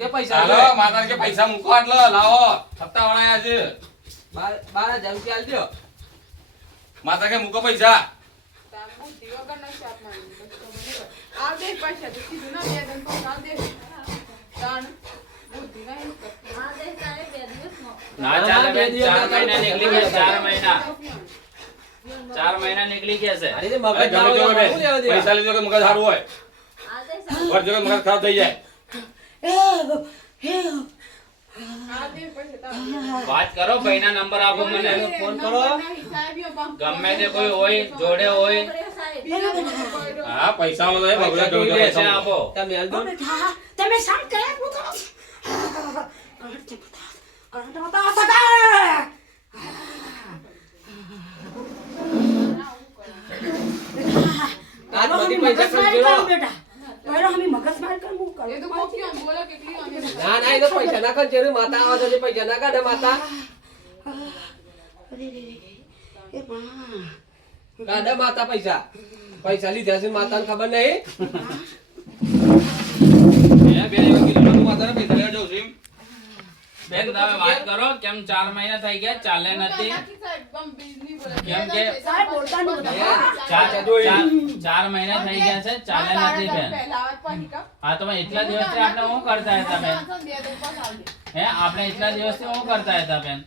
કે પૈસા હાલો માતા કે પૈસા મૂકો એટલે લાવો હપ્તા વળાયા છે 12,000 રૂપિયા આલજો માતા કે મૂકો પૈસા ના ચાલે બેન 4 મહિના નીકળી ગયા 4 મહિના 4 મહિના નીકળી ગયા છે અરે મગજ અરે ગમે તે હોય બેન, પૈસા લીધો કે મગજ સારું હોય વર જો કે મગજ ખરાબ થઈ જાય વાત કરો ભાઈના નંબર આપો મને ફોન કરો ગમે તે કોઈ હોય જોડે હોય હા પૈસા વાળો તો બગડે ગયો પૈસા આપો તમે આલ દો તમે શાંત કરે આજ બધી પૈસા કરજો બેટા મગજમાર કર હું કરું ના ના એ તો પૈસા ના કરજો ને માતા આવા તો પૈસા ના કાઢે માતા એ બા કાઢે માતા પૈસા પૈસા લીધા છે માતાને ખબર નહીં એ બેન એવા કીધું તું માતાને પૈસા લેવા જાઉં છું બેન તમે વાત કરો કેમ 4 મહિના થઈ ગયા ચાલે નથી કેમ કે સાહેબ બોલતા નહીં ચાર મહિના થઈ ગયા છે ચાલે નથી બેન હા તો એટલા દિવસથી આપણે શું કરતા હતા બેન હે આપણે એટલા દિવસથી શું કરતા હતા બેન